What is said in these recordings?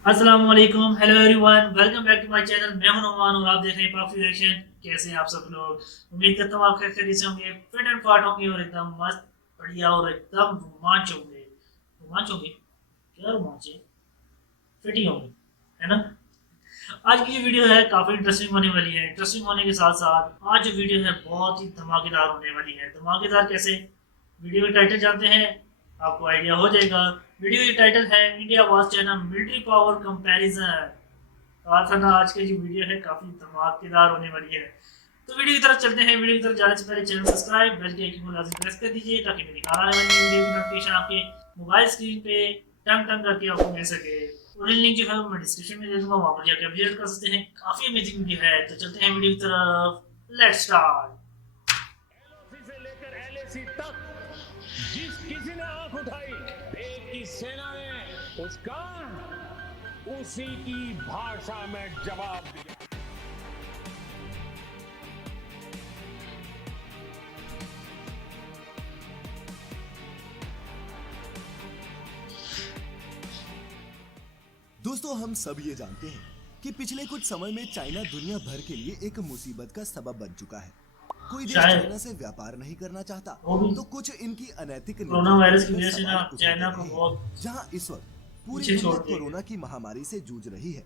अस्सलाम वालेकुम, hello everyone, welcome back to my channel. मैं हूं नुमान और आप देख रहे हैं पॉपुलर रिएक्शन। कैसे हैं आप सब लोग? उम्मीद करता हूं आप खैरियत से होंगे, फिट एंड फाट होंगे और एकदम मस्त, बढ़िया और एकदम रोमांच होंगे। रोमांच होंगे? क्या रोमांच है? फिट ही होंगे, है ना? आज की जो वीडियो है काफ़ी इंटरेस्टिंग होने वाली है। इंटरेस्टिंग होने के साथ साथ आज जो वीडियो है बहुत ही धमाकेदार होने वाली है। धमाकेदार कैसे? वीडियो का टाइटल जानते हैं, आपको आइडिया हो जाएगा। वीडियो की टाइटल है India was China military power comparison. कहा था ना आज की जो वीडियो है काफ़ी धमाकेदार होने वाली है। तो वीडियो की तरफ चलते हैं। वीडियो की तरफ जाने से पहले चैनल सब्सक्राइब, बेल के आइकन को लाजमी प्रेस कर दीजिए ताकि मेरी आने वाली वीडियो की नोटिफिकेशन आपके मोबाइल स्क्रीन पे टंग टंग करके आपको मिल सके। और लिंक जो है वो मैं डिस्क्रिप्शन में दे दूंगा, वहाँ पर जाकर विजिट कर सकते हैं। काफ़ी अमेजिंग वीडियो है। तो चलते हैं वीडियो की तरफ। Let's start. एलओसी से लेकर एलएसी तक जिस किसी ने आंख उठाई देश की सेना ने उसका उसी की भाषा में जवाब दिया। दोस्तों, हम सब ये जानते हैं कि पिछले कुछ समय में चाइना दुनिया भर के लिए एक मुसीबत का सबब बन चुका है। कोई देश शायद चाइना से व्यापार नहीं करना चाहता, वो भी तो कुछ इनकी अनैतिक कोरोना नीतियों को वायरस की लेकर वजह से ना सवाल उठाते चाइना को रहे हैं। बहुत जहां इस वक्त पूरी पीछे छोड़ दुनिया दिया गया। कोरोना की महामारी से जूझ रही है,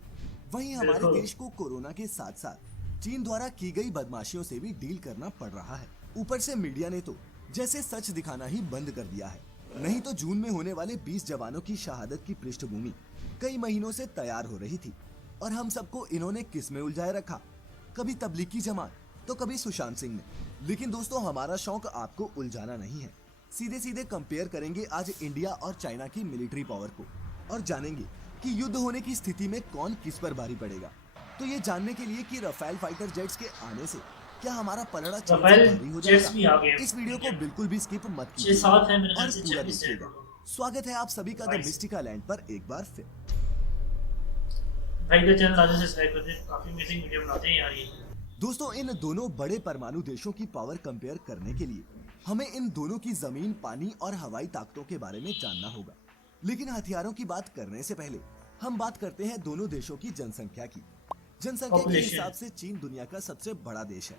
वहीं हमारे बिल्कुल। देश को कोरोना के साथ साथ चीन द्वारा की गई बदमाशियों से भी डील करना पड़ रहा है। ऊपर से मीडिया ने तो जैसे सच दिखाना ही बंद कर दिया है। नहीं तो जून में होने वाले 20 जवानों की शहादत की पृष्ठभूमि कई महीनों से तैयार हो रही थी और हम सबको इन्होंने किस में उलझाए रखा, कभी तबलीगी जमात तो कभी सुशांत सिंह ने। लेकिन दोस्तों, हमारा शौक आपको उलझाना नहीं है। सीधे सीधे कंपेयर करेंगे आज इंडिया और चाइना की मिलिट्री पावर को और जानेंगे कि युद्ध होने की स्थिति में कौन किस पर भारी पड़ेगा। तो ये जानने के लिए कि रफेल फाइटर जेट्स के आने से क्या हमारा पलड़ा चीन से राफेल भारी हो जेट्स जाएगा, भी आ गए इस वीडियो इंडिया को में। बिल्कुल भी स्किप मत छह कीजिएगा सात है मेरे ख्याल और से, पूरा 26 है देखिएगा। टोटल। स्वागत है आप सभी का द 22। मिस्टिका लैंड पर एक बार फिर। भाई का चैनल लाजमी से सब्सक्राइब कर दें, काफी अमेजिंग वीडियो बनाते हैं यार ये। दोस्तों, इन दोनों बड़े परमाणु देशों की पावर कंपेयर करने के लिए हमें इन दोनों की जमीन, पानी और हवाई ताकतों के बारे में जानना होगा। लेकिन हथियारों की बात करने से पहले हम बात करते हैं दोनों देशों की जनसंख्या की। जनसंख्या के पॉपुलेशन। हिसाब से चीन दुनिया का सबसे बड़ा देश है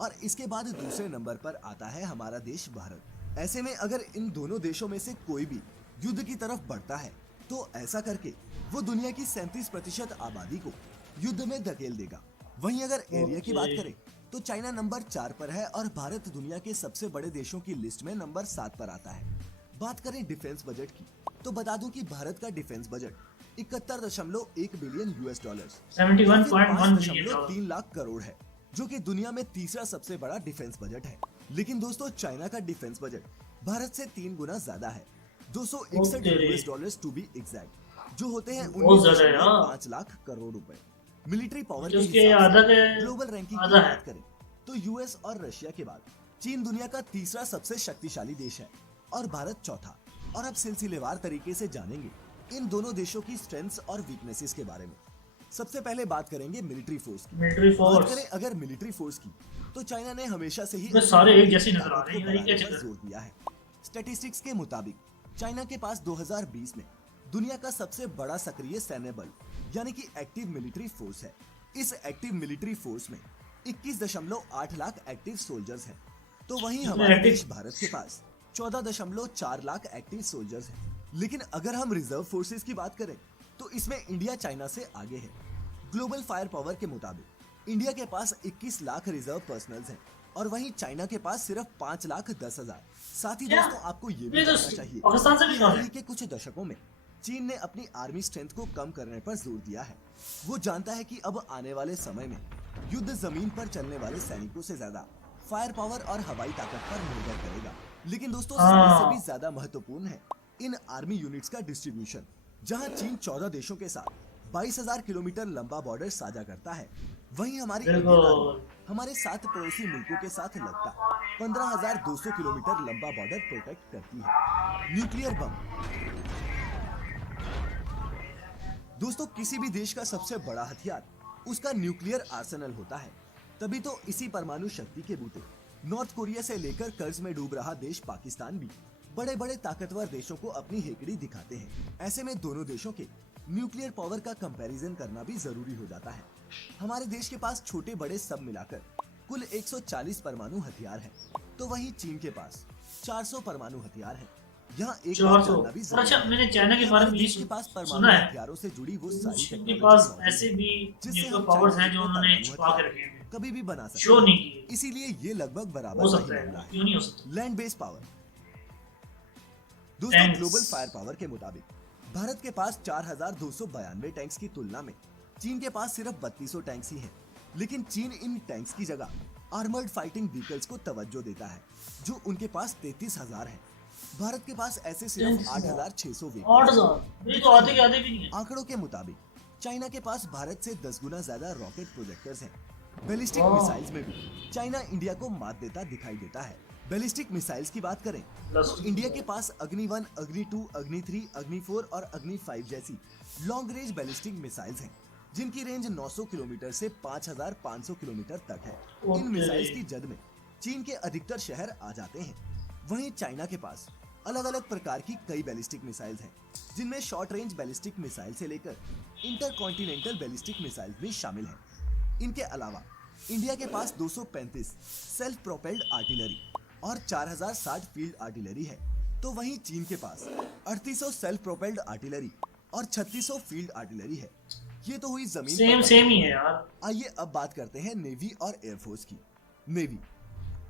और इसके बाद दूसरे नंबर पर आता है हमारा देश भारत। ऐसे में अगर इन दोनों देशों में से कोई भी युद्ध की तरफ बढ़ता है तो ऐसा करके वो दुनिया की 37% आबादी को युद्ध में धकेल देगा। वहीं अगर एरिया की ओके। बात करें तो चाइना नंबर 4 पर है और भारत दुनिया के सबसे बड़े देशों की लिस्ट में नंबर 7 पर आता है। बात करें डिफेंस बजट की तो बता दूं कि भारत का defence budget 71.1 billion US dollar या फिर 71.1 बिलियन डॉलर। 5.3 लाख करोड़ है, जो कि दुनिया में तीसरा सबसे बड़ा डिफेंस बजट है। लेकिन दोस्तों, चाइना का डिफेंस बजट भारत से 3 गुना ज्यादा है, 261 okay. US dollars to be exact, जो होते हैं बहुत ज्यादा है यार। 19.5 लाख करोड़ रुपए। मिलिट्री पावर जो के उसके हिसाब से आधा के ग्लोबल रैंकिंग की आधा है। बात करें तो यूएस और रशिया के बाद चीन दुनिया का तीसरा सबसे शक्तिशाली देश है और भारत चौथा। और अब सिलसिलेवार तरीके से जानेंगे इन दोनों देशों की स्ट्रेंथ्स और वीकनेसेस के बारे में। सबसे पहले बात करेंगे मिलिट्री फोर्स की। मिलिट्री बात फोर्स। करें अगर मिलिट्री फोर्स की तो चाइना ने हमेशा से ही बस अपनी सारे एक मिलिट्री जैसे की नजर आ ताकत रहे को हैं यार, ये बढ़ाने क्या पर चक्कर जोर दिया है। स्टैटिस्टिक्स के मुताबिक चाइना के पास 2020 में दुनिया का सबसे बड़ा सक्रिय सैन्य बल यानी कि एक्टिव मिलिट्री फोर्स है। इस एक्टिव मिलिट्री फोर्स में 21.8 लाख एक्टिव सोल्जर्स हैं। तो वहीं है? इसमें हमारे देश एटिक। भारत के पास 14.4 लाख एक्टिव सोल्जर्स हैं। लेकिन अगर हम रिजर्व फोर्सेस की बात करें तो इसमें इंडिया चाइना से आगे है। ग्लोबल फायर पावर के मुताबिक इंडिया के पास 21 लाख रिजर्व पर्सनल्स हैं और वहीं चाइना के पास सिर्फ 5,10,000। साथ ही क्या? दोस्तों, आपको ये भी ये तो जानना चाहिए पाकिस्तान से कि भी कम हाल है। ही के कुछ दशकों में चीन ने अपनी आर्मी स्ट्रेंथ को कम करने पर जोर दिया है। वो जानता है कि अब आने वाले समय में युद्ध जमीन पर चलने वाले सैनिकों से ज्यादा फायर पावर और हवाई ताकत पर निर्भर करेगा। लेकिन दोस्तों, साइज से भी हाँ। ज्यादा महत्वपूर्ण है इन आर्मी यूनिट्स का डिस्ट्रीब्यूशन। जहां चीन 14 देशों के साथ 22,000 किलोमीटर लंबा बॉर्डर साझा करता है, वहीं हमारी इंडियन आर्मी बिल्कुल। हमारे 7 पड़ोसी मुल्कों के साथ लगता 15,200 किलोमीटर लंबा बॉर्डर प्रोटेक्ट करती है। Nuclear bomb. दोस्तों, किसी भी देश का सबसे बड़ा हथियार उसका न्यूक्लियर आर्सेनल होता है। तभी तो इसी परमाणु शक्ति के बूते नॉर्थ कोरिया से लेकर कर्ज में डूब रहा देश पाकिस्तान भी बड़े बड़े ताकतवर देशों को अपनी हेकड़ी दिखाते हैं। ऐसे में दोनों देशों के न्यूक्लियर पावर का कंपैरिजन करना भी जरूरी हो जाता है। हमारे देश के पास छोटे बड़े सब मिलाकर कुल 140 परमाणु हथियार हैं, तो वहीं चीन के पास 400 परमाणु हथियार हैं। यहाँ एक बात 400। जानना भी और अच्छा, जरूरी है मैंने चाइना के कि बारे हमारे में ये देश के पास सुना परमाणु है हथियारों से जुड़ी वो सारी उनके टेक्नोलॉजी पास मौजूद ऐसे है भी जिससे न्यूक्लियर हम पावर्स चाइना हैं जो जितने उन्होंने परमाणु छुपा के हथियार रखे हैं, कभी भी बना सकते शो हैं। नहीं किए। इसीलिए ये लगभग हो बराबर सकता का ही है, मामला है। क्यों नहीं हो सकता। Land based power. दोस्तों, टैंक्स। ग्लोबल फायर पावर के मुताबिक भारत के पास 4292 टैंक्स की तुलना में चीन के पास सिर्फ 3200 टैंक्स ही हैं। लेकिन चीन इन टैंक्स की जगह आर्मर्ड फाइटिंग व्हीकल्स को तवज्जो देता है, जो उनके पास 33,000 है। भारत के पास ऐसे सिर्फ 8,600 व्हीकल्स 8,000, ये तो आधे के आधे भी नहीं है। आंकड़ों के मुताबिक चाइना के पास भारत से 10 गुना ज्यादा रॉकेट प्रोजेक्टर्स हैं। बैलिस्टिक वाह। मिसाइल्स में भी चाइना इंडिया को मात देता दिखाई देता है। बैलिस्टिक मिसाइल्स की बात करें तो बैलिस्टिक इंडिया के पास अग्नि 1, अग्नि 2, अग्नि 3, अग्नि 4 और अग्नि 5 जैसी लॉन्ग रेंज बैलिस्टिक मिसाइल्स हैं, जिनकी रेंज 900 किलोमीटर से 5,500 किलोमीटर तक है। In okay. मिसाइल्स की जद में चीन के अधिकतर शहर आ जाते हैं। वहीं चाइना के पास अलग अलग प्रकार की कई बैलिस्टिक मिसाइल्स हैं, जिनमें शॉर्ट रेंज बैलिस्टिक मिसाइल से लेकर इंटरकॉन्टिनेंटल बैलिस्टिक मिसाइल भी शामिल हैं। इनके अलावा इंडिया के पास 235 सेल्फ प्रोपेल्ड आर्टिलरी और 4060 फील्ड आर्टिलरी है, तो वहीं चीन के पास 3800 सेल्फ प्रोपेल्ड आर्टिलरी और 3600 फील्ड आर्टिलरी है। ये तो हुई जमीन सेम पर। सेम ही है यार। आइए अब बात करते हैं नेवी और एयरफोर्स की। नेवी।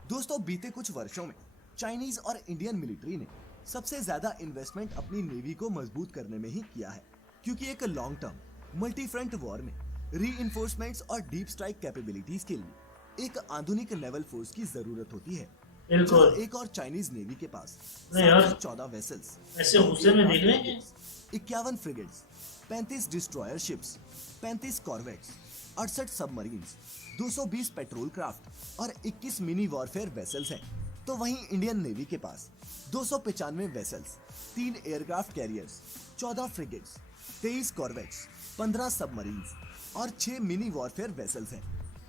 दोस्तों, बीते कुछ वर्षों में चाइनीज और इंडियन मिलिट्री ने सबसे ज्यादा इन्वेस्टमेंट अपनी नेवी को मजबूत करने में ही किया है, क्योंकि एक long term multi front war में रीइंफोर्समेंट्स और डीप स्ट्राइक कैपेबिलिटीज के लिए एक आधुनिक नेवल फोर्स की जरूरत होती है। बिल्कुल। जहाँ एक और चाइनीज नेवी के पास नहीं यार, 14 वेसल्स, ऐसे गुस्से में देख रहे हैं 51 frigates, 35 destroyer ships, 35 corvettes, 68 submarines, 220 petrol craft और 21 मिनी वॉरफेयर वेसल्स हैं। तो वहीं इंडियन नेवी के पास 295 vessels, 3 aircraft carriers, 14 frigates, 23 corvettes, 15 submarines और 6 मिनी वॉरफेयर वेसल्स हैं।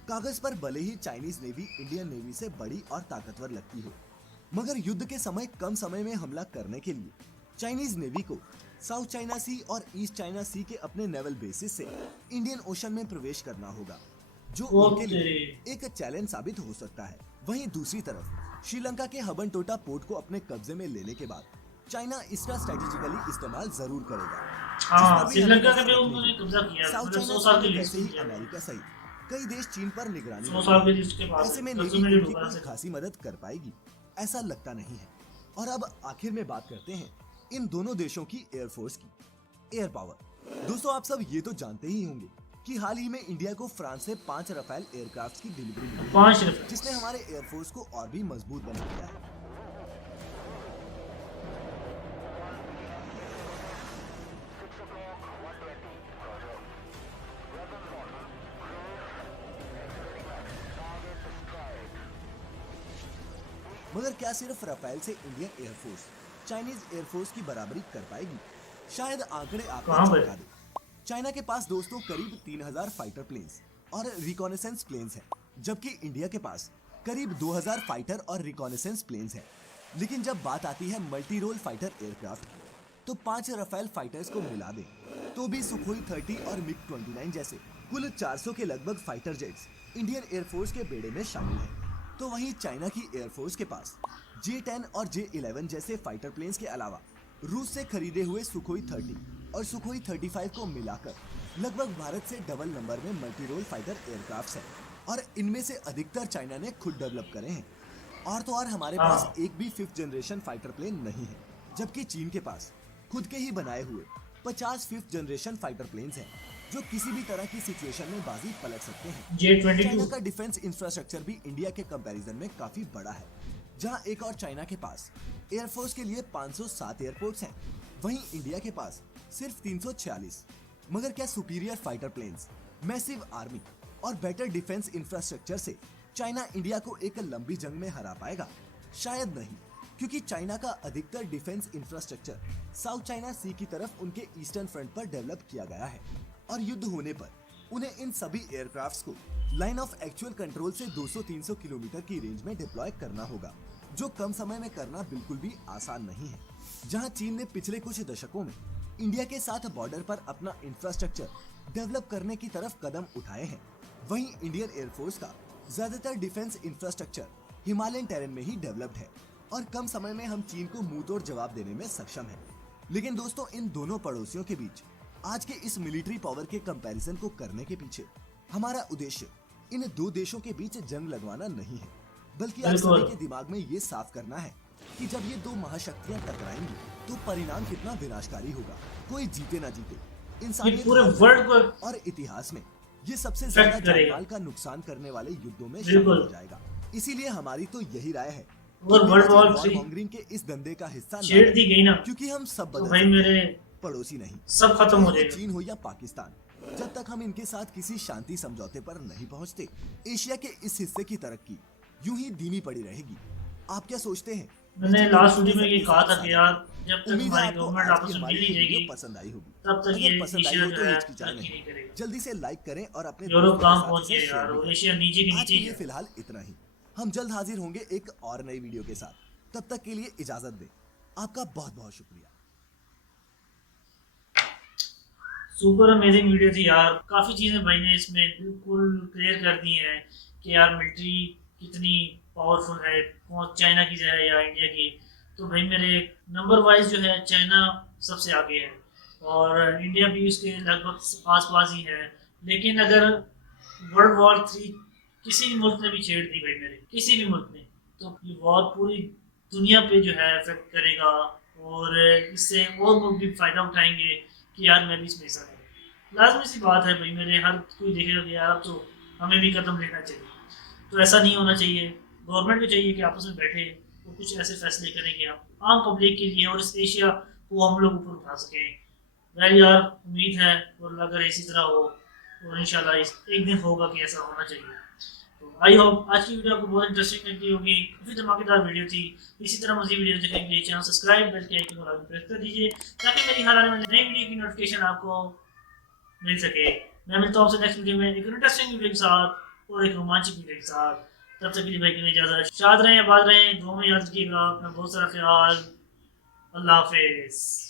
कागज पर भले ही चाइनीज नेवी इंडियन नेवी से बड़ी और ताकतवर लगती हो, मगर युद्ध के समय कम समय में हमला करने के लिए चाइनीज नेवी को साउथ चाइना सी और ईस्ट चाइना सी के अपने नेवल बेसिस से इंडियन ओशन में प्रवेश करना होगा, जो उनके लिए एक चैलेंज साबित हो सकता है। वहीं दूसरी तरफ श्रीलंका के हबन टोटा पोर्ट को अपने कब्जे में लेने के बाद चाइना इसका स्ट्रेटेजिकली इस्तेमाल जरूर करेगा। हाँ, श्रीलंका का भी उन्होंने कब्जा किया, साउथ मतलब 100 चाइना साल सी के लिए वैसे ही किया। अमेरिका सहित कई देश चीन पर निगरानी 100 साल के लिए उसके पास ऐसे में है, नेवी में उनकी दोबारा कोई से। खासी मदद कर पाएगी, ऐसा लगता नहीं है। और अब आखिर में बात करते हैं इन दोनों देशों की एयरफोर्स की। Air power. दोस्तों, आप सब ये तो जानते ही होंगे कि हाल ही में इंडिया को फ्रांस से 5 राफेल एयरक्राफ्ट की डिलीवरी मिली है, 5 रफेल। जिसने हमारे एयरफोर्स को और भी मजबूत बना दिया है। मगर क्या सिर्फ राफेल से इंडियन एयरफोर्स चाइनीज एयरफोर्स की बराबरी कर पाएगी? शायद आंकड़े आपको कहाँ पर? चौंका दे। चाइना के पास दोस्तों करीब 3000 फाइटर प्लेन्स और रिकॉनेसेंस प्लेन्स हैं, जबकि इंडिया के पास करीब 2000 फाइटर और रिकॉनेसेंस प्लेन्स हैं। लेकिन जब बात आती है मल्टी रोल फाइटर एयरक्राफ्ट की, तो 5 राफेल फाइटर्स को मिला दें तो भी सुखोई 30 और मिग 29 जैसे कुल 400 के लगभग फाइटर जेट्स इंडियन एयरफोर्स के बेड़े में शामिल हैं। तो वहीं चाइना की एयरफोर्स के पास J-10 और J-11 जैसे फाइटर प्लेन्स के अलावा रूस से खरीदे हुए सुखोई 30 और सुखोई 35 को मिलाकर लगभग भारत से डबल नंबर में मल्टी रोल फाइटर एयरक्राफ्ट्स हैं, और इनमें से अधिकतर चाइना ने खुद डेवलप करे हैं। और तो और हमारे पास एक भी 5th जनरेशन फाइटर प्लेन नहीं है, जबकि चीन के पास खुद के ही बनाए हुए 50 5th जनरेशन फाइटर प्लेन्स हैं, जो किसी भी तरह की सिचुएशन में बाजी पलट सकते हैं। J-22। चाइना का डिफेंस इंफ्रास्ट्रक्चर भी इंडिया के कंपैरिजन में काफी बड़ा है, जहां एक और चाइना के पास एयरफोर्स के लिए 507 एयरपोर्ट्स हैं, वहीं इंडिया के पास सिर्फ 346। मगर क्या superior fighter planes, massive army और बेटर डिफेंस इंफ्रास्ट्रक्चर से चाइना इंडिया को एक लंबी जंग में हरा पाएगा? शायद नहीं, क्योंकि चाइना का अधिकतर डिफेंस इंफ्रास्ट्रक्चर साउथ चाइना सी की तरफ उनके ईस्टर्न फ्रंट पर डेवलप किया गया है, और युद्ध होने पर उन्हें इन सभी एयरक्राफ्ट्स को लाइन ऑफ एक्चुअल कंट्रोल से 200-300 किलोमीटर की रेंज में डिप्लॉय करना होगा, जो कम समय में करना बिल्कुल भी आसान नहीं है। जहां चीन ने पिछले कुछ दशकों में इंडिया के साथ बॉर्डर पर अपना इंफ्रास्ट्रक्चर डेवलप करने की तरफ कदम उठाए हैं। वहीं इंडियन एयरफोर्स का ज्यादातर डिफेंस इंफ्रास्ट्रक्चर हिमालयन टेरेन में ही डेवलप्ड है और कम समय में हम चीन को मुंह तोड़ जवाब देने में सक्षम हैं। लेकिन दोस्तों, इन दोनों पड़ोसियों के बीच आज के इस मिलिट्री पावर के कंपैरिजन को करने के पीछे हमारा उद्देश्य इन दो देशों के बीच जंग लगवाना नहीं है, बल्कि आप बिल्कुल। सभी के दिमाग में ये साफ करना है कि जब ये दो महाशक्तियां टकराएंगी तो परिणाम कितना विनाशकारी होगा। कोई जीते ना जीते, ये इंसानियत पूरे हार वर्ल्ड को जाएगी और इतिहास में ये सबसे ज्यादा इफेक्ट करेगा। जानमाल का नुकसान करने वाले युद्धों में बिल्कुल। शामिल हो जाएगा। इसीलिए हमारी तो यही राय है और वर्ल्ड वॉर वॉर 3 मॉन्गरिंग के इस धंधे का हिस्सा ना छेड़ दी बने, गई ना, क्योंकि हम सब तो बदल भाई सकते हैं, मेरे पड़ोसी नहीं। सब खत्म हो चाहे वो जाएगा। चीन हो या पाकिस्तान, जब तक हम इनके साथ किसी शांति समझौते पर नहीं पहुंचते, एशिया के इस हिस्से की तरक्की यूं ही धीमी पड़ी रहेगी। आप क्या सोचते हैं? मैंने नीचे लास्ट कमेंट वीडियो में ये सबके कहा साथ था साझा कि यार करें। जब तक उम्मीद है हमारी आपको गवर्नमेंट आज आपस की में हमारी मिल नहीं वीडियो जाएगी पसंद आई होगी। तब तक ये अगर पसंद आई एशिया हो जो तो है हिचकिचाएं तरक्की नहीं, नहीं करेगा। जल्दी से लाइक करें और अपने यूरोप दोस्तों कहाँ के पहुंच साथ गया इसे शेयर यार, भी और करें। एशिया नीचे के आज नीचे के ही लिए है। फिलहाल इतना ही। हम जल्द हाजिर होंगे एक और नई वीडियो के साथ। तब तक के लिए इजाजत दें। आपका बहुत बहुत शुक्रिया। सुपर अमेजिंग वीडियो थी यार। काफ़ी चीज़ें भाई ने इसमें बिल्कुल क्लियर कर दी हैं कि यार मिलिट्री कितनी पावरफुल है, कौन चाइना की जो है या इंडिया की। तो भाई मेरे नंबर वाइज जो है चाइना सबसे आगे है और इंडिया भी उसके लगभग आस पास ही है। लेकिन अगर वर्ल्ड वॉर 3 किसी भी मुल्क ने भी छेड़ दी भाई मेरे, किसी भी मुल्क ने, तो ये वॉर पूरी दुनिया पे जो है इफेक्ट करेगा और इससे और मुल्क भी फ़ायदा उठाएंगे कि यार मैं भी इसमें हिस्सा लूँ। लाजमी सी बात है भाई मेरे, हर कोई देखेगा कि यार अब तो हमें भी कदम लेना चाहिए। तो ऐसा नहीं होना चाहिए। गवर्नमेंट को चाहिए कि आपस में बैठे और कुछ ऐसे फैसले करें कि आप आम पब्लिक के लिए और इस एशिया को हम लोग ऊपर उठा सकें। वेल यार, उम्मीद है और अगर इसी तरह हो और इंशाल्लाह एक दिन होगा कि ऐसा होना चाहिए। तो आई होप आज की वीडियो आपको बहुत इंटरेस्टिंग लगती होगी। काफ़ी धमाकेदार वीडियो थी। इसी तरह मज़ीद वीडियो देखने के लिए चैनल सब्सक्राइब, बेल के आइकन को लाजमी प्रेस कर दीजिए ताकि मेरी हर आने वाली नई वीडियो की नोटिफिकेशन आपको मिल सके। मैं मिलता हूँ आपसे नेक्स्ट वीडियो में एक इंटरेस्टिंग वीडियो के साथ और एक रोमांचक वीडियो के साथ। तब तक के लिए भाई के लिए इजाज़त। शाद रहें, आबाद रहें, दुआ में याद रखिएगा अपना बहुत सारा ख्याल। अल्लाह हाफिज़।